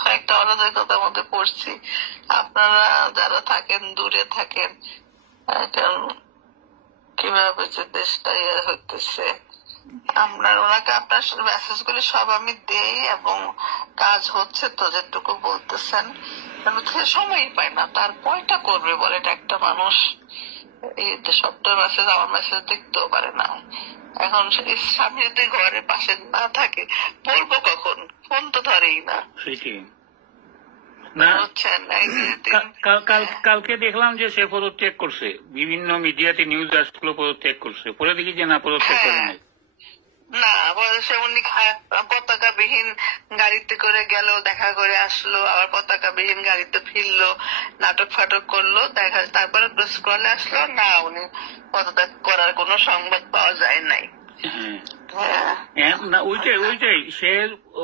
কয়েকটা অরাজকতার মধ্যে পড়ছি। আপনারা যারা থাকেন, দূরে থাকেন, এখন কিভাবে যে দেশটা ইয়ে হইতেছে। ওনাকে আপনার মেসেজ গুলি সব আমি দেই এবং কাজ হচ্ছে তো যেটুকু বলতেছেন, সময়ই পাই না। তার কয়টা করবে বলে একটা মানুষ? এই সবটা মেসেজ, আমার মেসেজ দেখতেও পারে না। এখন স্বামী যদি ঘরের পাশে না থাকে বলবো কখন? ফোন তো ধরেই না। কালকে দেখলাম যে সে পদত্যাগ করছে, বিভিন্ন মিডিয়াতে নিউজ আসলো পদত্যাগ করছে, পরে দেখি যে না, পদত্যাগ করে নাই। না, সে উনি পতাকা বিহীন গাড়িতে করে গেল, দেখা করে আসলো, আবার পতাকা বিহীন গাড়িতে ফিরলো, নাটক ফাটক করলো, দেখা তারপরে প্রেস করলে আসলো না, উনি পদত্যাগ করার কোনো সংবাদ পাওয়া যায় নাই। না, ওইটাই সে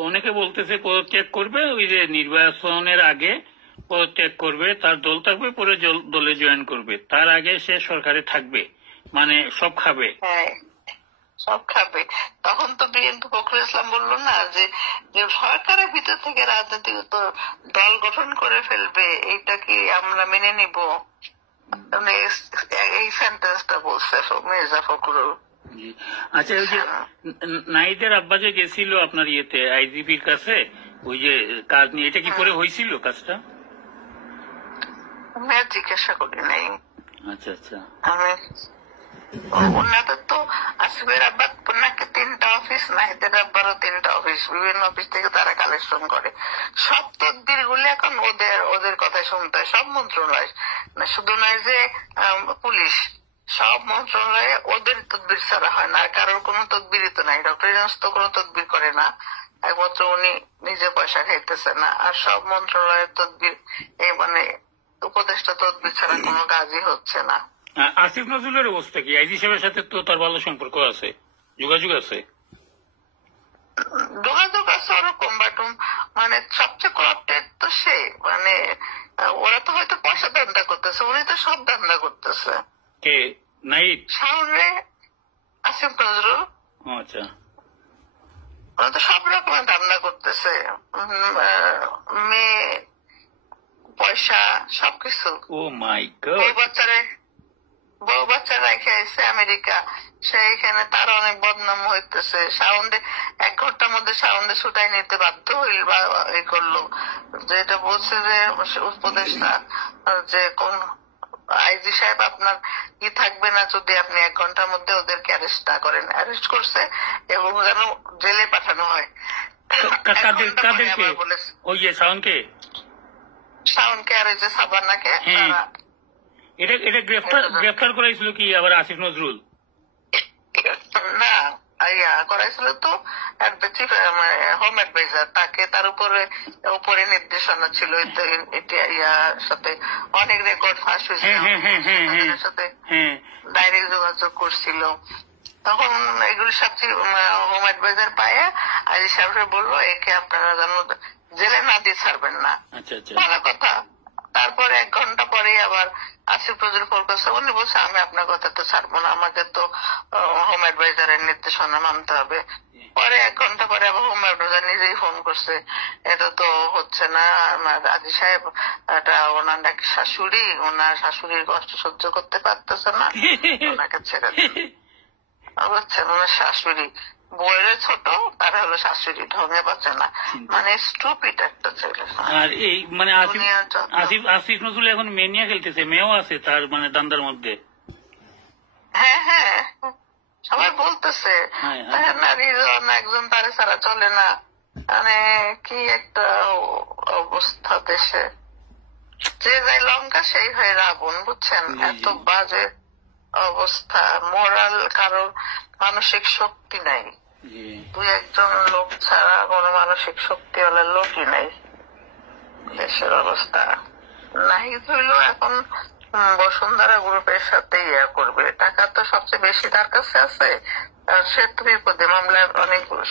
অনেকে বলতেছে পদত্যাগ করবে, ওই যে নির্বাচনের আগে পদত্যাগ করবে, তার দল থাকবে, পরে দলে জয়েন করবে, তার আগে সে সরকারে থাকবে, মানে সব খাবে। সব খাবে। তখন তো বিএনপি ফখরুল ইসলাম বললো না যে সরকারের ভিতর থেকে রাজনৈতিক দল গঠন করে ফেলবে, এইটা কি আমরা মেনে নিব? এই সেন্টেন্সটা বলছে মির্জা ফখরুল। আচ্ছা, ওই যে নাহিদের আব্বা যে গেছিল আপনার ইয়েতে আইজিপির কাছে, ওই যে কাজ নিয়ে, এটা কি পরে হয়েছিল কাজটা? আমি আর জিজ্ঞাসা করি নাই। আচ্ছা আচ্ছা। ওনাদের তো আসিফের আব্বার নাকি 3টা অফিস, নাহিদের আব্বারও 3টা অফিস, বিভিন্ন অফিস থেকে তারা কালেকশন করে। সব তদবির গুলি এখন ওদের কথাই শুনতে হয়। সব মন্ত্রণালয়, শুধু নয় যে পুলিশ, সব মন্ত্রণালয়ে ওদের তদবির ছাড়া হয় না। আর কারোর কোনো তদবিরই তো নাই। ডক্টর ইউনূস তো কোনো তদবির করে না, একমাত্র উনি নিজে পয়সা খাইতেছে না। আর সব মন্ত্রণালয়ের তদবির, মানে উপদেষ্টা তদবির ছাড়া কোনো কাজই হচ্ছে না। আসিফ নজরুলের অবস্থা কি? আইজি সাহেবের সাথে তো তার ভালো সম্পর্ক আছে, যোগাযোগ আছে? যোগাযোগ আছে ওরকম, বাট মানে সবচেয়ে করাপ্টেড তো সে। মানে ওরা তো হয়তো পয়সা ধান্দা করতেছে, উনি তো সব ধান্দা করতেছে। কে? নাহিদ? সামনে আসিফ নজরুল। আচ্ছা। ওরা তো সব রকমের ধান্দা করতেছে, মেয়ে, পয়সা, সবকিছু। ও মাই গড। বউ বাচ্চা রেখে আসছে আমেরিকা, সেইখানে তার অনেক বদনাম হইতেছে। সাউন্ডে 1 ঘন্টার মধ্যে সাউন্ডে ছুটাই নিতে বাধ্য হইল বা করলো, যেটা বলছে যে উপদেষ্টা যে কোন আইজি সাহেব আপনার কি থাকবে না যদি আপনি 1 ঘন্টার মধ্যে ওদেরকে অ্যারেস্ট না করেন। অ্যারেস্ট করছে এবং যেন জেলে পাঠানো হয়। ওই যে শাওনকে আর এই যে সাবান্নাকে এটা গ্রেফতার করাইছিল কি আবার আসিফ নজরুল? না, করাইছিল তো চিফ হোম অ্যাডভাইজার, তাকে তার উপরে নির্দেশনা ছিল। সাথে অনেক রেকর্ড ফাঁস হয়েছিল, সাথে ডাইরেক্ট যোগাযোগ করছিল। তখন এগুলি সব হোম অ্যাডভাইজার পায় আইজি সাহেব বললো একে আপনারা যেন জেলে না দিয়ে ছাড়বেন না। ভালো কথা। তারপরে 1 ঘন্টা পরে আবার আসিফ নজরুল ফোন করছে, উনি বলছে আমি আপনার কথা তো ছাড়বো না, আমাকে তো হোম অ্যাডভাইজারের নির্দেশনা মানতে হবে। পরে 1 ঘন্টা পরে আবার হোম অ্যাডভাইজার নিজেই ফোন করছে, এটা তো হচ্ছে না, আইজি সাহেব এটা ওনার নাকি শাশুড়ি, ওনার শাশুড়ির কষ্ট সহ্য করতে পারতেছে না, ওনাকে ছেড়ে দিন। বুঝছেন, ওনার শাশুড়ি বইয়ের ছোট, তারা হলো শাশুড়ি, ঢঙে বাঁচে না, মানে স্টুপিড একটা ছেলে। আর এই মানে আসিফ নজরুল এখন মেনিয়া খেলতেছে, মেয়েও আছে তার মানে দান্দার মধ্যে। হ্যাঁ, সবাই বলতেছে একজন তারে ছাড়া চলে না। মানে কি একটা অবস্থা দেশে, যে যাই লঙ্কা সেই হয়ে রাবণ। বুঝছেন, এত বাজে অবস্থা। মোরাল কারোর মানসিক শক্তি নাই, 2-1জন লোক ছাড়া কোনো মানসিক শক্তিওয়ালা লোকই নাই। দেশের অবস্থা। নাহিদ হইল এখন বসুন্ধরা গ্রুপের সাথে করবে, টাকা তো সবচেয়ে বেশি তার কাছে আছে। সে তো বিপদে, মামলায়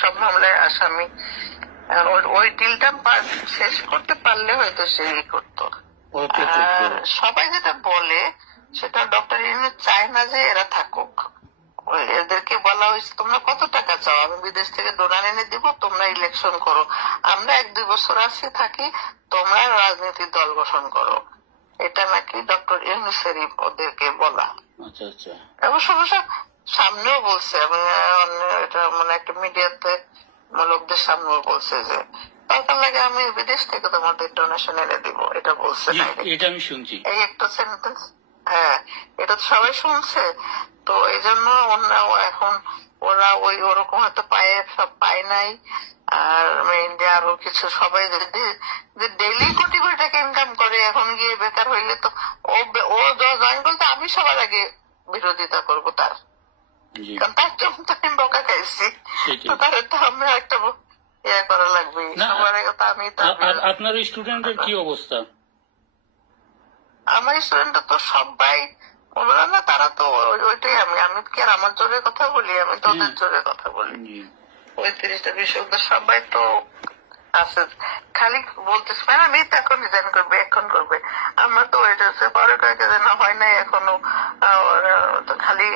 সব মামলায় আসামি। ওই ডিলটা শেষ করতে পারলে হয়তো সে করতো। সবাই যেটা বলে সেটা ডক্টর ইউনূস চায় না যে এরা থাকুক, এদেরকে বলা হয়েছে তোমরা কত টাকা চাও, আমি বিদেশ থেকে ডোনার এনে দিব, তোমরা ইলেকশন করো, আমরা 1-2 বছর আসি থাকি, তোমরা রাজনীতির দল গঠন করো। এটা নাকি ডক্টর ইউনূসেরই ওদেরকে বলা। আচ্ছা আচ্ছা। অবশ্য সামনেও বলছে, আমি এটা মানে একটা মিডিয়াতে লোকদের সামনেও বলছে যে দরকার লাগে আমি বিদেশ থেকে তোমাদের ডোনেশন এনে দিব, এটা বলছে। এটা আমি শুনছি, এই একটা সেন্টেন্স। হ্যাঁ, এটা তো সবাই শুনছে। তো এই জন্য অন্যরাও এখন ওরা ওরকম হয়তো পায় নাই। আর ইন্ডিয়া আরো কিছু সবাই যে ডেইলি কোটি কোটি টাকা ইনকাম করে, এখন গিয়ে বেকার হইলে তো ও জয়েন করতে আমি সবার আগে বিরোধিতা করবো তার, কারণ তার জন্য তো আমি বকা খাইছি। তো তার তো আমরা একটা ইয়ে করা লাগবে সবার আগে। তো আমি আপনার স্টুডেন্টের কি অবস্থা? আমার স্টুডেন্ট তো সবাই বললাম না, তারা তো ওইটাই। আমি কি আর আমার জোরে কথা বলি, আমি তো ওদের জোরে কথা বলি। 35টা বিষয় সবাই তো আছে, খালি বলতেছে ম্যাডাম এই তো এখন রিজাইন করবে, এখন করবে। আমরা তো ওইটা পরে কয়েকটা যেন হয় নাই এখনো, খালি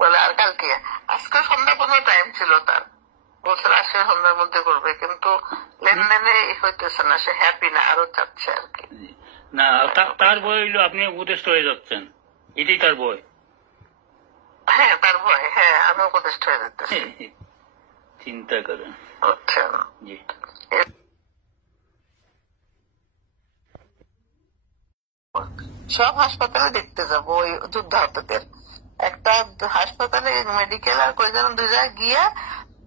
বলে আর কালকে। আজকে সন্ধ্যা পর্যন্ত টাইম ছিল তার, বলছে আসে সন্ধ্যার মধ্যে করবে, কিন্তু লেনদেনে হইতেছে না, সে হ্যাপি না, আরো চাচ্ছে আর কি। না, তার ভয় হইলো আপনি উপদেষ্টা হয়ে যাচ্ছেন, এটাই তার ভয়। হ্যাঁ, তার ভয়। হ্যাঁ, আমি উপদেষ্টা হয়ে যাচ্ছি। চিন্তা করেন। আচ্ছা, সব হাসপাতালে দেখতে যাবো ওই যুদ্ধাহতদের। একটা হাসপাতালে মেডিকেল আর কয়জন 2 জায়গায় গিয়া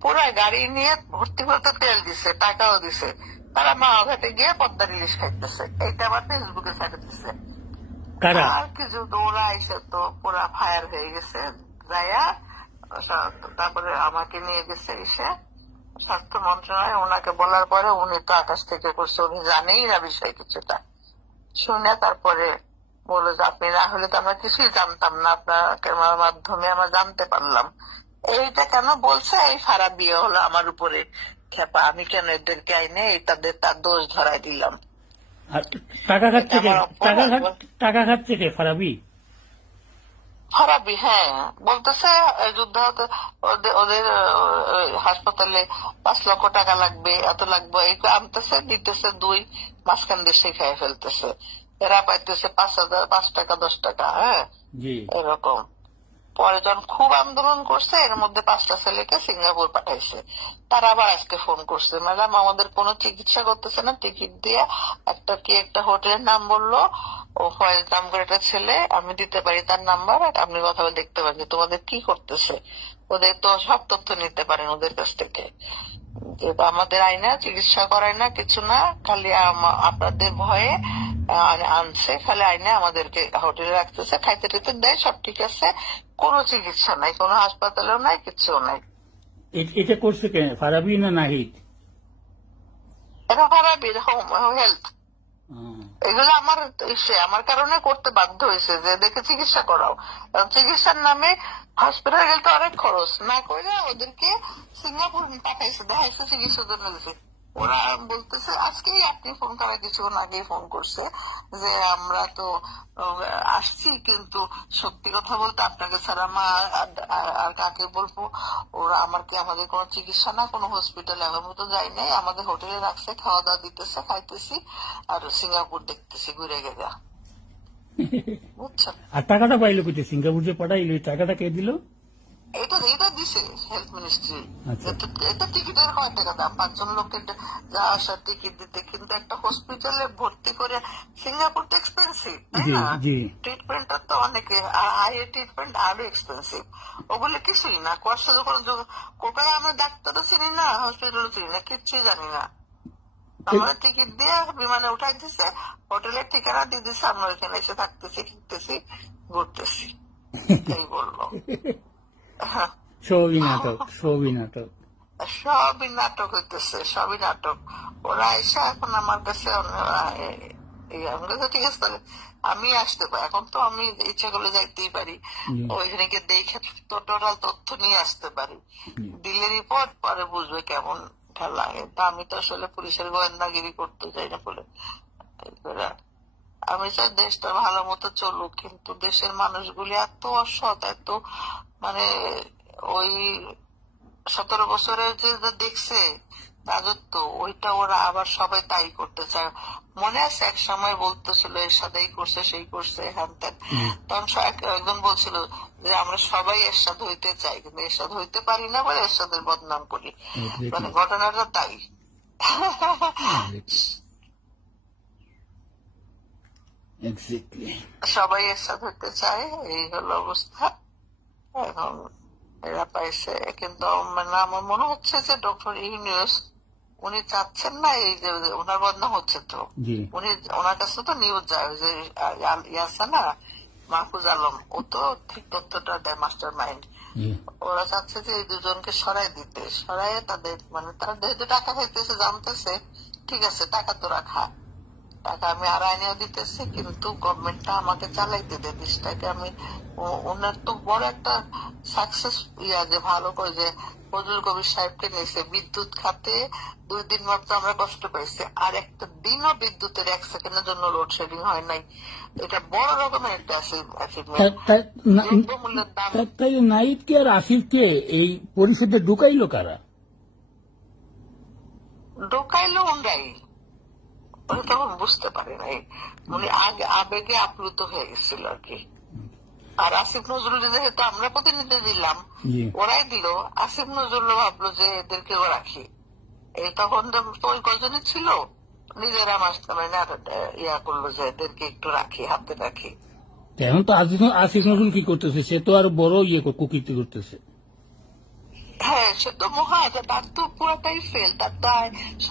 পুরো গাড়ি নিয়ে ভর্তি করতে তেল দিছে, টাকাও দিছে, তারা মা ঘাটে গিয়ে পদ্মার ইলিশ খাইতেছে। এইটা আবার ফেসবুকে ছাড়ে দিচ্ছে। আর কিছু ওরা এসে তো পুরা ফায়ার হয়ে গেছে যাইয়া। তারপরে আমাকে নিয়ে গেছে এসে স্বাস্থ্য মন্ত্রণালয়, ওনাকে বলার পরে উনি তো আকাশ থেকে করছে, উনি জানেই না বিষয় কিছুটা। শুনে তারপরে বললো যে আপনি না হলে তো আমরা কিছুই জানতাম না, আপনার মাধ্যমে আমরা জানতে পারলাম। এইটা কেন বলছে, এই খারাপ বিয়ে হলো আমার উপরে খেপা, আমি কেন এদেরকে আইনে তার দোষ ধরাই দিলাম। টাকা খাচ্ছে কে? ফারাবি। হ্যাঁ, বলতেছে যুদ্ধাহত ওদের হাসপাতালে 5 লক্ষ টাকা লাগবে, এত লাগবে, এই আনতেছে দিতেছে 2, মাঝখান দিয়ে শেখায় ফেলতেছে। এরা পাইতেছে 5 টাকা 10 টাকা। হ্যাঁ, এরকম। পরে যখন খুব আন্দোলন করছে, এর মধ্যে 5টা ছেলেকে সিঙ্গাপুর পাঠাইছে। তারা আবার আজকে ফোন করছে, ম্যাডাম আমাদের কোনো চিকিৎসা করতেছে না, টিকিট দিয়ে একটা হোটেলের নাম বললো, ও ফয়েজ নাম করে একটা ছেলে, আমি দিতে পারি তার নাম্বার, আপনি কথা বলে দেখতে পারেন যে তোমাদের কি করতেছে। ওদের তো সব তথ্য নিতে পারেন ওদের কাছ থেকে। আমাদের আইনা চিকিৎসা করায় না, কিছু না, খালি আপনাদের ভয়ে আনছে, খালি আইনে আমাদেরকে হোটেলে রাখতেছে, খাইতে টেতে দেয়, সব ঠিক আছে, কোনো চিকিৎসা নাই, কোনো হাসপাতালেও নাই, কিছু নাই। এটা করছে কেন, ফারাবি না নাহিদ? এটা ফারাবি হোম হেলথ। এগুলো আমার কারণে করতে বাধ্য হয়েছে, যে দেখে চিকিৎসা করাও। চিকিৎসার নামে হসপিটাল গেলে তো অনেক খরচ না করে ওদেরকে সিঙ্গাপুর পাঠাইছে, দেখাইছে চিকিৎসার জন্য গেছে। ওরা বলতেছে আজকেই আপনি ফোন করার কিছুক্ষণ আগেই ফোন করছে যে আমরা তো আসছি, কিন্তু সত্যি কথা বলতে আপনাকে ছাড়া মা আর কাকে বলবো, ওরা আমাদের কোনো চিকিৎসা না, কোনো হসপিটালে এখন মতো যাই নাই, আমাদের হোটেলে রাখছে, খাওয়া দাওয়া দিতেছে, খাইতেছি আর সিঙ্গাপুর দেখতেছি ঘুরে গেছে। বুঝছো? আর টাকাটা পাইলো কোথায়? সিঙ্গাপুর যে পাঠাইলো টাকাটা কে দিল? এটা দিছে হেলথ মিনিস্ট্রি। এটা টিকিটের কয় টাকা দাম, 5 জন লোকের যাওয়া আসার টিকিট দিতে। কিন্তু একটা হসপিটালে ভর্তি করে, সিঙ্গাপুর তো এক্সপেন্সিভ, তাই না? ট্রিটমেন্টটা তো অনেকে, আর হাই ট্রিটমেন্ট আরো এক্সপেন্সিভ। ওগুলো কিছুই না, কষ্ট যখন কোথায় আমরা ডাক্তারও চিনি না, হসপিটালও চিনি না, কিচ্ছুই জানি না। আমরা টিকিট দিয়ে বিমানে উঠাই দিছে, হোটেলের ঠিকানা দিয়ে দিচ্ছে, আমরা ওইখানে এসে থাকতেছি, খেতেছি, ঘুরতেছি। এই বললো সবই নাটক হইতেছে, সবই নাটক। ওরা এসে এখন আমার কাছে ঠিক আছে, তাহলে আমি আসতে পারি, এখন তো আমি ইচ্ছা করলে যাইতেই পারি, ওইখানে গিয়ে দেখে টোটাল তথ্য নিয়ে আসতে পারি, দিলে রিপোর্ট, পরে বুঝবে কেমন খেলা। কিন্তু আমি তো আসলে পুলিশের গোয়েন্দাগিরি করতে চাই না বলে আমি চাই দেশটা ভালো মতো চলুক, কিন্তু দেশের মানুষগুলি এত অসৎ, এত মানে ওই 17 বছরের যে দেখছে রাজত্ব, ওইটা ওরা আবার সবাই তাই করতে চায়। মনে আছে এক সময় বলতেছিল এরশাদ এই করছে সেই করছে হ্যান ত্যান, তখন একজন বলছিল যে আমরা সবাই এরশাদ হইতে চাই, কিন্তু এরশাদ হইতে পারি না বলে এরশাদের বদনাম করি। মানে ঘটনাটা তাই। সবাই এরশাদ হইতে চায়, এই হলো অবস্থা এখন। এরা পাইছে, কিন্তু আমার মনে হচ্ছে যে ডক্টর ইউনূস উনি চাচ্ছেন না এই যে ওনার বদনাম হচ্ছে, তো উনি ওনার কাছে তো নিউজ যায় যে ইয়াসা না মাহফুজ আলম, ও তো ঠিক তথ্যটা দেয়, মাস্টার মাইন্ড। ওরা চাচ্ছে যে এই দুজনকে সরাই দিতে, সরাই তাদের মানে তারা যেহেতু টাকা খাইতেছে জানতেছে, ঠিক আছে টাকা তো রাখা, টাকা আমি আড়াইনেও দিতেছি, কিন্তু গভর্নমেন্টটা আমাকে চালাইতে দেয় দেশটাকে। আমি ওনার তো বড় একটা সাকসেস যে ভালো করে যে ফজলুল কবির সাহেবকে নিয়েছে বিদ্যুৎ খাতে 2 দিন মাত্র আমরা কষ্ট পাইছি, আর একটা দিনও বিদ্যুতের 1 সেকেন্ডের জন্য লোডশেডিং হয় নাই। এটা বড় রকমের একটা তাই নাইটকে আর আসিফকে এই পরিষদে ঢুকাইলো কারা? ঢুকাইলো ওনরাই, তখন বুঝতে পারে নাই, মানে আবেগে আপ্লুত হয়ে গেছিল আর কি। আর আসিফ নজরুল যেহেতু আমরা প্রতিনিধি দিলাম, ওরাই দিল, আসিফ নজরুল ভাবলো যে এদেরকেও রাখি, এই তখন তো ওই কজনই ছিল, নিজেরা মাস্টারমাইন্ড ইয়া করলো যে এদেরকে একটু রাখি, হাতে রাখি। এখন তো আসিফ নজরুল কি করতেছে, সে তো আর বড় কুকীর্তি করতেছে। হ্যাঁ, সে তো তার তো পুরোটাই ফেল, তার তো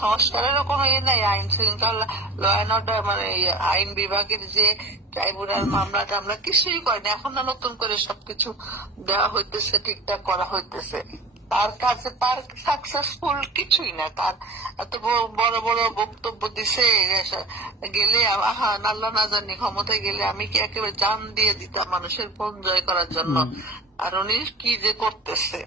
সংস্কারেরও কোনো ইয়ে নাই, আইন শৃঙ্খলা ল অ্যান্ড অর্ডার মানে আইন বিভাগের যে ট্রাইব্যুনাল মামলা টামলা কিছুই করেনি, এখন না নতুন করে সবকিছু দেওয়া হইতেছে, ঠিকঠাক করা হইতেছে। তার কাছে তার সাকসেসফুল কিছুই না, তার এত বড় বড় বক্তব্য দিছে, গেলে আল্লাহ না জানি ক্ষমতায় গেলে আমি কি একেবারে জান দিয়ে দিতাম মানুষের মন জয় করার জন্য, আর উনি কি যে করতেছে,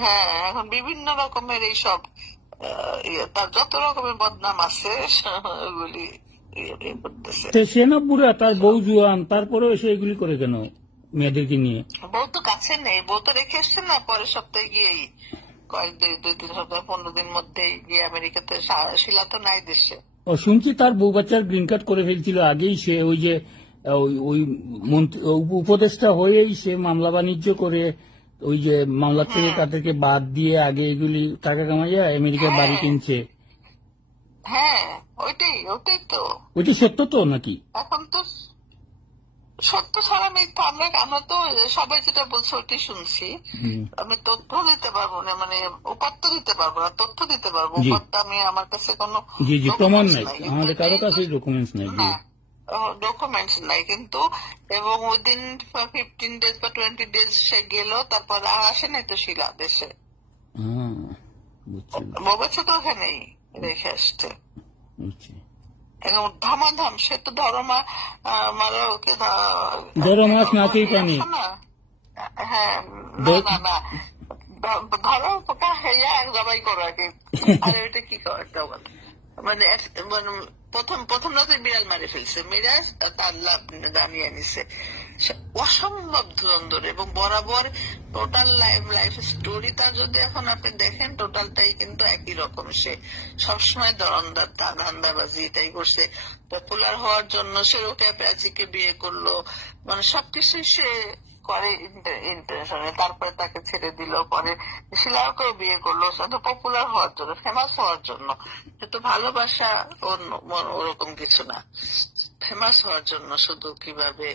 হ্যাঁ এখন বিভিন্ন রকমের এইসব তার যত রকমের বদনাম আছে ওগুলি করতেছে। সে না বুড়া, তার বউ জুয়ান, তারপরেও সে এগুলি করে কেন মেয়েদেরকে নিয়ে? বউ তো কাছে নেই, বউ তো রেখে এসছে না, পরের সপ্তাহে গিয়েই কয়েক 2-3 সপ্তাহ 15 দিন মধ্যেই গিয়ে আমেরিকাতে, শিলা তো নাই দেশে। ও শুনছি তার বউ বাচ্চার গ্রিন কার্ড করে ফেলছিল আগেই, সে ওই যে ওই উপদেষ্টা হয়েই সে মামলা বাণিজ্য করে ওই যে মামলা থেকে তাদেরকে বাদ দিয়ে আগে এগুলি টাকা কামাইয়া আমেরিকার বাড়ি কিনছে। হ্যাঁ ওইটাই তো। ওইটা সত্য তো নাকি? এখন তো সত্য ছাড়া মিথ্যা, আমরা তো সবাই যেটা বলছে ওইটাই শুনছি। আমি তথ্য দিতে পারবো না, মানে উপাত্ত দিতে পারবো না, তথ্য দিতে পারবো, উপাত্ত আমি আমার কাছে কোনো প্রমাণ নাই, আমাদের কারো কাছে ডকুমেন্টস নাই, ডকুমেন্টস নাই। কিন্তু এবং উইদিন 15 days বা 20 days সে গেল, তারপর আর আসে নাই তো শিলা দেশে, বলেছে তো ওখানেই রেখে আসছে ধামাধাম। সে তো ধরমা মারা ওকে হ্যাঁ না ধরো পোকা হেয়া জবাই করো আর কি। আরে ওইটা কি একটা মানে প্রথম রাতে বিড়াল মারে ফেলছে, মিরাজ তার দামিয়ে নিছে, অসম্ভব ধুরন্ধর এবং বরাবর টোটাল লাইফ স্টোরি তার যদি এখন আপনি দেখেন টোটালটাই কিন্তু একই রকম। সে সবসময় দরন্দার ধান্দাবাজি এটাই করছে, পপুলার হওয়ার জন্য সে ওকে প্রাচীকে বিয়ে করলো, মানে সবকিছু সে করে ইন্টেনশনে, তারপরে তাকে ছেড়ে দিল, পরে শিলাকেও বিয়ে করলো পপুলার হওয়ার জন্য, ফেমাস হওয়ার জন্য। কিন্তু ভালোবাসা ওরকম কিছু না, ফেমাস হওয়ার জন্য শুধু কিভাবে।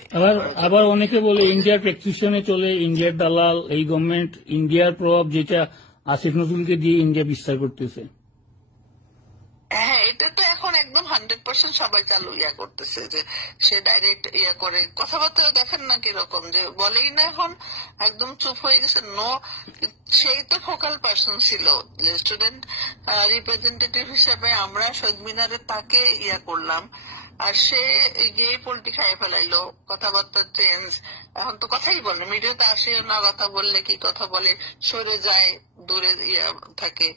আবার অনেকে বলে ইন্ডিয়ার প্রেসক্রিপশনে চলে, ইন্ডিয়ার দালাল, এই গভর্নমেন্ট ইন্ডিয়ার প্রভাব যেটা আসিফ নজরুলকে দিয়ে ইন্ডিয়া বিস্তার করতেছে। হ্যাঁ এটা তো এখন একদম 100% সবাই চালু করতেছে, যে সে ডাইরেক্ট করে কথাবার্তা দেখেন না কিরকম, যে বলেই না এখন একদম চুপ হয়ে গেছে। সেই তো ফোকাল পার্সন ছিল, যে স্টুডেন্ট রিপ্রেজেন্টেটিভ হিসেবে আমরা শহীদ মিনারে তাকে করলাম, আর সে গিয়ে পোল্টি খাইয়ে ফেলাইলো, কথাবার্তা চেঞ্জ, এখন তো কথাই বলে, মিডিয়াতে আসে না, কথা বললে কি কথা বলে সরে যায়, দূরে থাকে,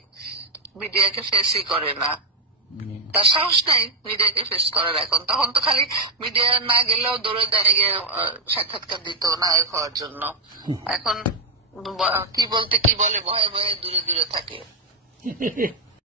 মিডিয়াকে ফেসই করে না। তার সাহস নেই মিডিয়াকে ফেস করার। এখন তখন তো খালি মিডিয়া না গেলেও দৌড়ে দাঁড়িয়ে সাক্ষাৎকার দিত নায়ক হওয়ার জন্য। এখন কি বলতে কি বলে ভয়ে ভয়ে দূরে দূরে থাকে।